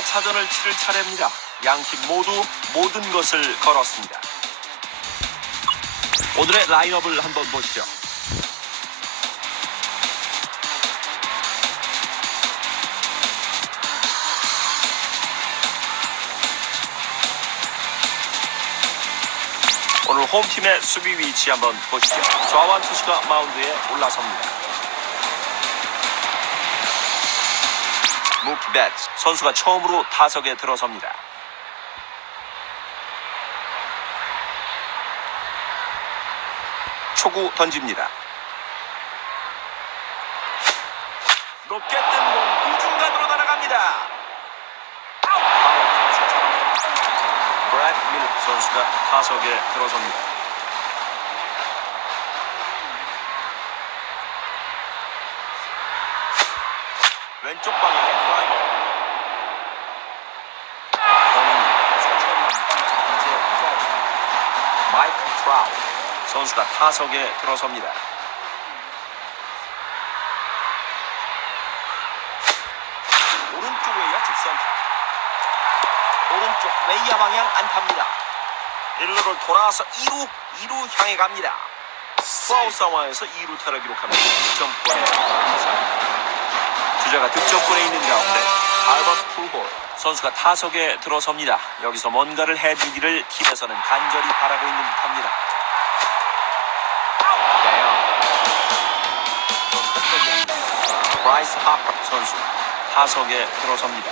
4차전을 치를 차례입니다. 양팀 모두 모든 것을 걸었습니다. 오늘의 라인업을 한번 보시죠. 오늘 홈팀의 수비 위치 한번 보시죠. 좌완 투수가 마운드에 올라섭니다. 무키 배츠 선수가 처음으로 타석에 들어섭니다. 초구 던집니다. 높게 뜬공 우중간으로 날아갑니다. 브래드 밀 선수가 타석에 들어섭니다. 왼쪽 방향의 플라이볼. 공이 서출합니다. 이제 투아웃. 마이크 트라우 선수가 타석에 들어섭니다. 오른쪽 외야 직선타. 오른쪽 외야 방향 안타입니다. 1루를 돌아서 2루, 2루 향해 갑니다. 스아웃 상황에서 2루타를 기록합니다. 득점권에 주자가 득점권에 있는 가운데 알버트 풀볼 선수가 타석에 들어섭니다. 여기서 뭔가를 해주기를 팀에서는 간절히 바라고 있는 듯합니다. 브라이스 하퍼 선수 타석에 들어섭니다.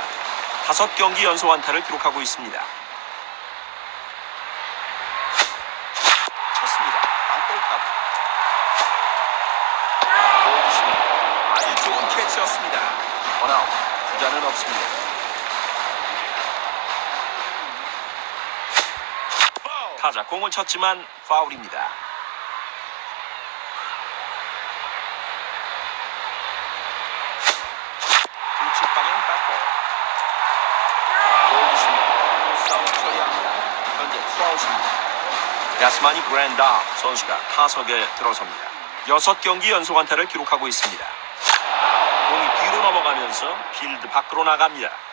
다섯 경기 연속 안타를 기록하고 있습니다. 쳤습니다. 볼드시는 아주 좋은 캐치였습니다. 원아웃 주자는 없습니다. 타자 공을 쳤지만 파울입니다. 야스마니 그랜다 선수가 타석에 들어섭니다. 여섯 경기 연속 안타를 기록하고 있습니다. 공이 뒤로 넘어가면서 필드 밖으로 나갑니다.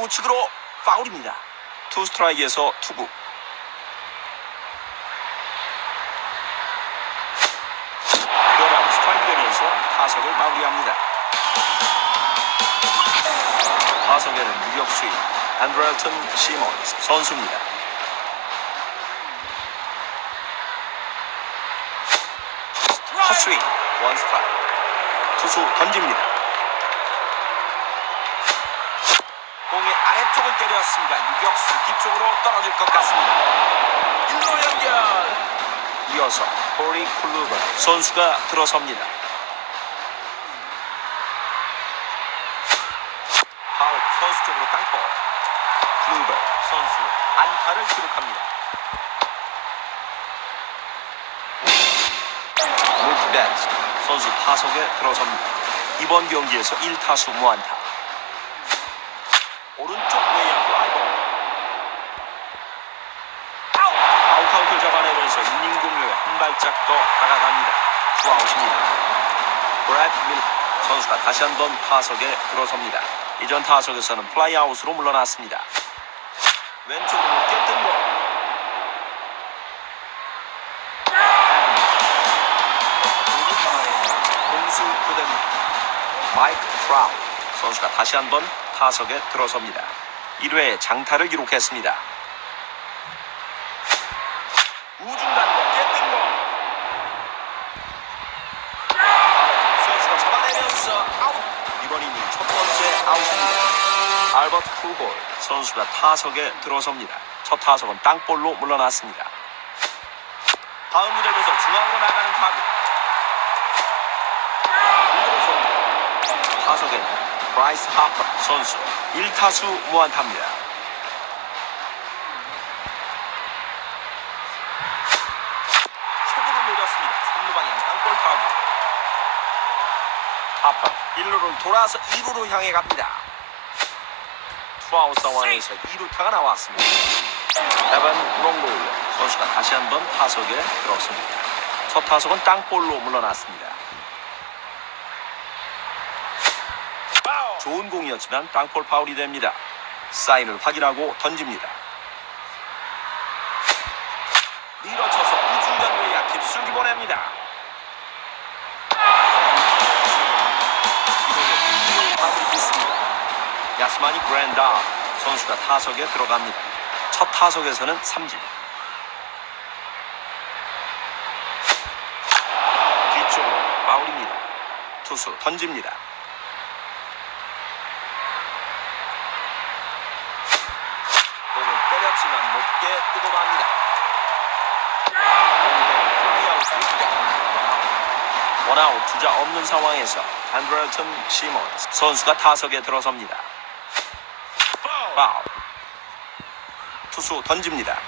우측으로 파울입니다. 투 스트라이크에서 투구. 변화로 스트라이크 되면서 타석을 마무리합니다. 타석에는 유격수인 안드레튼 시몬스 선수입니다. 헛스윙 원 스트라이크 투수 던집니다. 때렸습니다. 유격수 뒤쪽으로 떨어질 것 같습니다. 1루 연결 이어서 코리 클루버 선수가 들어섭니다. 파울 선수 쪽으로 땅볼 클루버 선수 안타를 기록합니다. 무키 벤츠 선수 타석에 들어섭니다. 이번 경기에서 1타수 무안타. 오른쪽 외야 플라이볼. 아웃 카운트를 잡아내면서 이닝 발짝 더 다가갑니다. 투아웃입니다. 브래드 밀 선수가 다시 한번 타석에 들어섭니다. 이전 타석에서는 플라이아웃으로 물러났습니다. 왼쪽으로 뜬 공. 공수 교대입니다. 마이크 트라우 선수가 다시 한번 타석에 들어섭니다. 1회에 장타를 기록했습니다. 우중간 높게 뜬 공. 선수가 잡아내면서 아웃. 이번 이닝 첫 번째 알버트 풀볼 선수가 타석에 들어섭니다. 첫 타석은 땅볼로 물러났습니다. 바운드 되면서 중앙으로 나가는 타구. 타석에는 브라이스 하퍼 선수 1타수 무안타입니다. 초구를 노렸습니다. 3루 방향 땅볼 타구. 하퍼 1루를 돌아서 2루로 향해 갑니다. 파울 상황에서 2루타가 나왔습니다. 에반 롱롤 선수가 다시 한번 타석에 들었습니다. 첫 타석은 땅볼로 물러났습니다. 좋은 공이었지만 땅볼 파울이 됩니다. 사인을 확인하고 던집니다. 야스마니 그랜다 선수가 타석에 들어갑니다. 첫 타석에서는 삼진. 뒤쪽으로 파울입니다. 투수 던집니다. 공을 때렸지만 높게 플라이아웃을 시작합니다. 원아웃 주자 없는 상황에서 안드레튼 시몬스 선수가 타석에 들어섭니다. 파울. 투수 던집니다.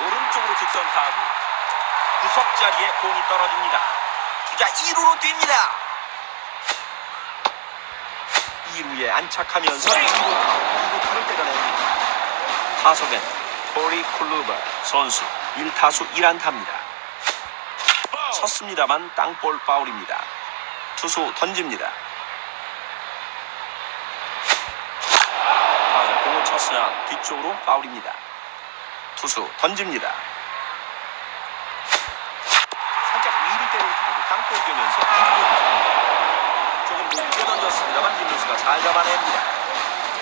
오른쪽으로 직선 타구. 구석 자리에 공이 떨어집니다. 주자 2루로 뜁니다. 2루에 안착하면서 2루, 2루타를 때려냅니다. 타석엔 코리 쿨루버 선수 1타수 1안타입니다. 쳤습니다만 땅볼 파울입니다. 투수 던집니다. 타자 공을 쳤으나 뒤쪽으로 파울입니다. 투수 던집니다. 살짝 위를 때린 타고 땅볼 겨면서 2루로 니다 조금 높게 던졌습니다만 딜루스가 잘 잡아냅니다.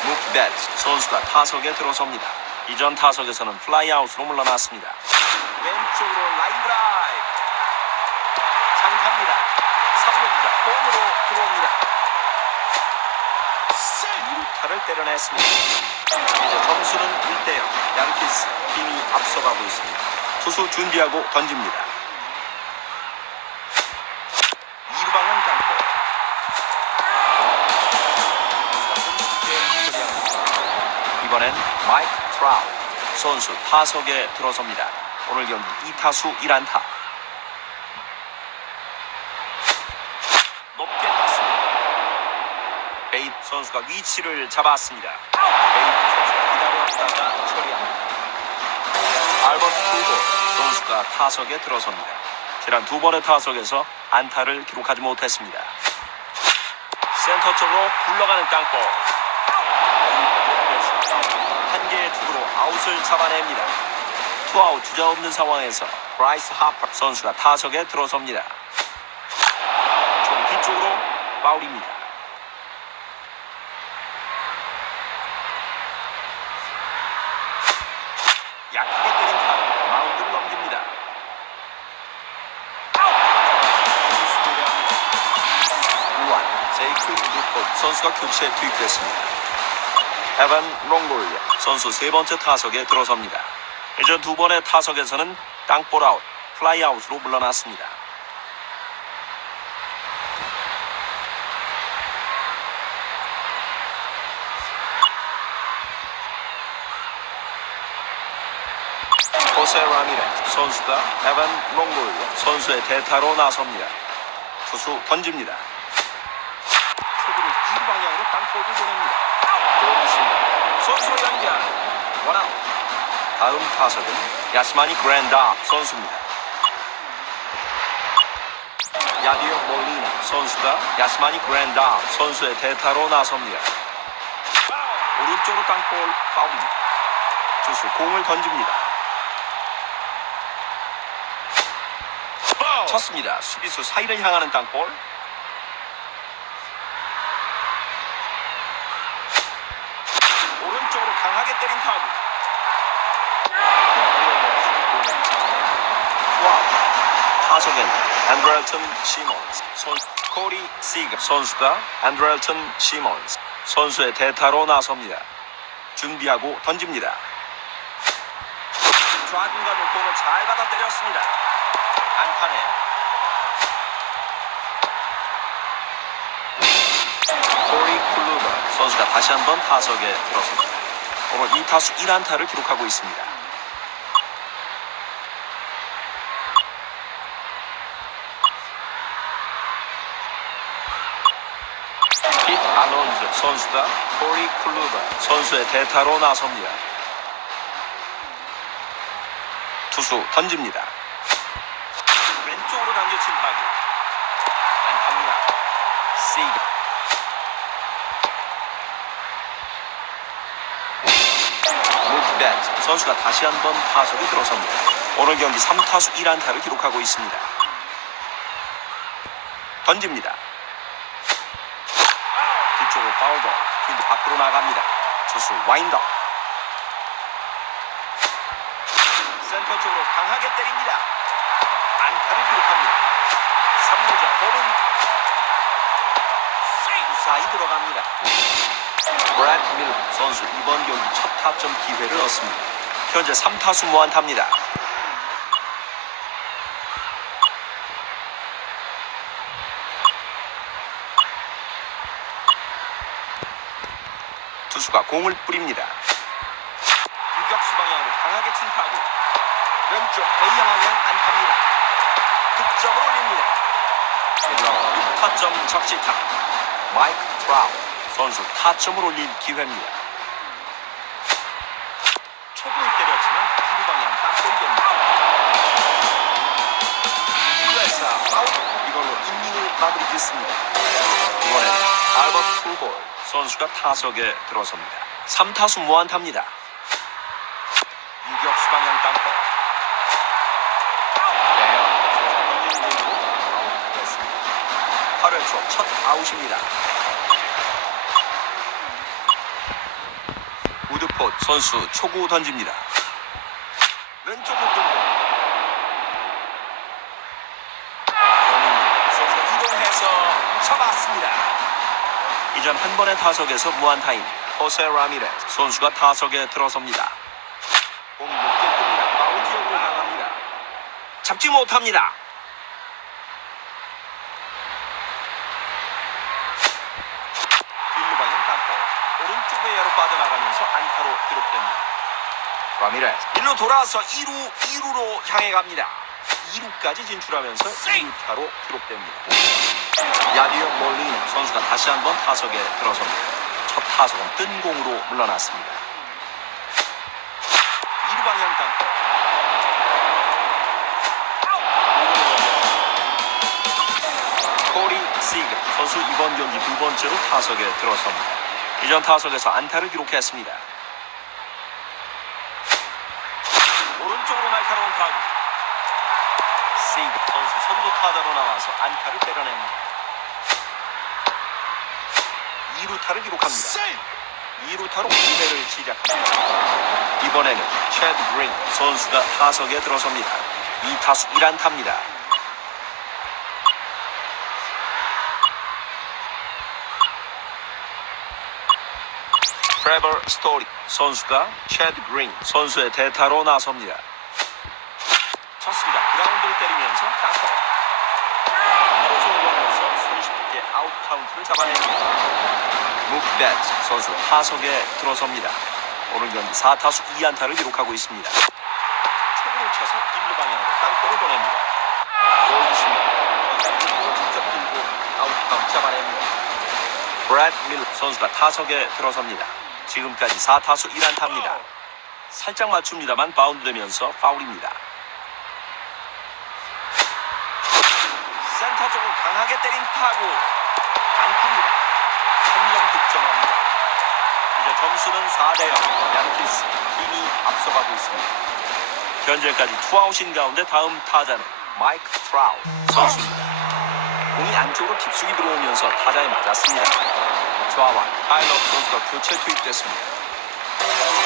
무키 배트 선수가 타석에 들어섭니다. 이전 타석에서는 플라이아웃으로 물러났습니다. 왼쪽으로 라인 드라이브 장타입니다. 3루 주자 홈으로 들어옵니다. 2루타를 때려냈습니다. 이제 점수는 1대0 양키스 팀이 앞서가고 있습니다. 투수 준비하고 던집니다. 2루 방향 땅볼 이번엔 마이크 트라우 선수 타석에 들어섭니다. 오늘 경기 2타수 1안타. 높게 떴습니다. 베이트 선수가 위치를 잡았습니다. 베이트 선수가 기다렸다가 처리합니다. 알버트 후보 선수가 타석에 들어섭니다. 지난 두 번의 타석에서 안타를 기록하지 못했습니다. 센터 쪽으로 굴러가는 땅볼. 한 개의 투구로 아웃을 잡아냅니다. 투아웃 주자 없는 상황에서 브라이스 하퍼 선수가 타석에 들어섭니다. 좀 뒤쪽으로 파울입니다. 제이크 우드포 선수가 교체에 투입됐습니다. 에반 롱골리아 선수 세 번째 타석에 들어섭니다. 이전 두 번의 타석에서는 땅볼 아웃, 플라이 아웃으로 물러났습니다. 호세 라미레 선수가 에반 롱골리아 선수의 대타로 나섭니다. 투수 던집니다. 초구를 2루 방향으로 땅볼을 보냅니다. 좋습니다. 선수 연결 원아웃. 다음 타석은 야스마니 그랜다 선수입니다. 야디오 몰리나 선수가 야스마니 그랜다 선수의 대타로 나섭니다. 오른쪽으로 땅볼 파울입니다. 투수 공을 던집니다. 쳤습니다. 수비수 사이를 향하는 땅볼. 오른쪽으로 강하게 때린 타구. 와 타석엔 안드레튼 시몬스 선 코리 시그 선수가 안드레튼 시몬스 선수의 대타로 나섭니다. 준비하고 던집니다. 좌중간을 공을 잘 받아 때렸습니다. 안타네. 코리 쿨루버 선수가 다시 한번 타석에 들어섭니다. 오늘 2타수 1안타를 기록하고 있습니다. 핏 알론즈 선수가 코리 쿨루버 선수의 대타로 나섭니다. 투수 던집니다. 왼쪽으로 당겨 당겨친 타구. 안타입니다. 세이브. 무크벳 선수가 다시 한번 타석에 들어섭니다. 오늘 경기 3타수 1안타를 기록하고 있습니다. 던집니다. 뒤쪽으로 파울볼. 핀드 밖으로 나갑니다. 투수 와인더. 센터 쪽으로 강하게 때립니다. 안타를 기록합니다. 3루자 볼은 무사히 들어갑니다. 브래드 밀 선수 이번 경기 첫 타점 기회를 얻습니다. 현재 3타수 무안타입니다. 투수가 공을 뿌립니다. 유격수 방향으로 강하게 친 타구. 왼쪽 외야 방향 안타입니다. 득점을 올립니다. 6타점 적시타. 마이크 트라우 선수 타점을 올릴 기회입니다. 초구를 때렸지만 2루 방향 땅볼이 됩니다. 2루에서 아웃 이걸로 인닝을 마무리 짓습니다. 이번엔 알버트 풀볼 선수가 타석에 들어섭니다. 3타수 무안타입니다. 유격수 방향 땅볼. 네요. 선수가 던지는 공으로 아웃됐습니다. 8회 초첫 아웃입니다. 우드포 선수 초구 던집니다. 왼쪽으로 본인 선수가 이동해서 잡았습니다. 이전 한 번의 타석에서 무안타인 호세 라미레스 선수가 타석에 들어섭니다. 공 높게 뜹니다. 파울 지역으로 향합니다. 잡지 못합니다. 일루 방향 땅볼 오른쪽 외야로 빠져나가면서 안타로 기록됩니다. 라미레스 1루 돌아서 2루 2루로 향해 갑니다. 2루까지 진출하면서 2루타로 기록됩니다. 야디오 몰리노 선수가 다시 한번 타석에 들어섭니다. 첫 타석은 뜬 공으로 물러났습니다. 2루 방향 땅볼 코리 시그 선수 이번 경기 두 번째로 타석에 들어섭니다. 이전 타석에서 안타를 기록했습니다. 오른쪽으로 날카로운 타구. 시그 선수 선두 타자로 나와서 안타를 때려냅니다. 2루타를 기록합니다. 2루타로 2회를 시작합니다. 이번에는 채드 그린 선수가 타석에 들어섭니다. 2타수 1안타입니다. 트레버 스토리 선수가 채드 그린 선수의 대타로 나섭니다. 쳤습니다. 그라운드를 때리면서 땅볼. 이로 성공하면서 손쉽게 아웃 카운트를 잡아냅니다. 무크벳 선수 타석에 들어섭니다. 오늘 경기 4타수 2안타를 기록하고 있습니다. 초구를 쳐서 1루 방향으로 땅볼을 보냅니다. 공을 직접 들고 아웃 카운트 잡아냅니다. 브래드 밀 선수가 타석에 들어섭니다. 지금까지 4타수 1안타입니다. 살짝 맞춥니다만 바운드 되면서 파울입니다. 쪽을 강하게 때린 타구 안타입니다. 3점 득점합니다. 이제 점수는 4대 0. 양키스 팀이 앞서가고 있습니다. 현재까지 투아웃인 가운데 다음 타자는 마이크 트라우 선수입니다. 공이 안쪽으로 깊숙이 들어오면서 타자에 맞았습니다. 좌완 타일러 선수가 교체 투입됐습니다.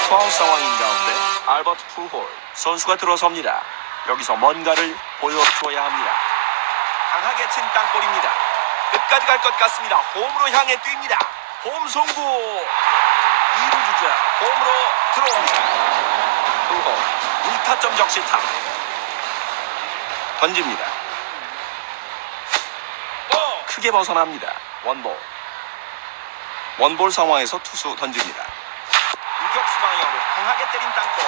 투아웃 상황인 가운데 알버트 풀홀 선수가 들어섭니다. 여기서 뭔가를 보여줘야 합니다. 강하게 친 땅볼입니다. 끝까지 갈 것 같습니다. 홈으로 향해 뜁니다. 홈 송구 2루 주자 홈으로 들어옵니다. 풀홀 2타점 적시타 던집니다. 크게 벗어납니다. 원볼. 원볼 상황에서 투수 던집니다. 유격수 방향으로 강하게 때린 땅볼.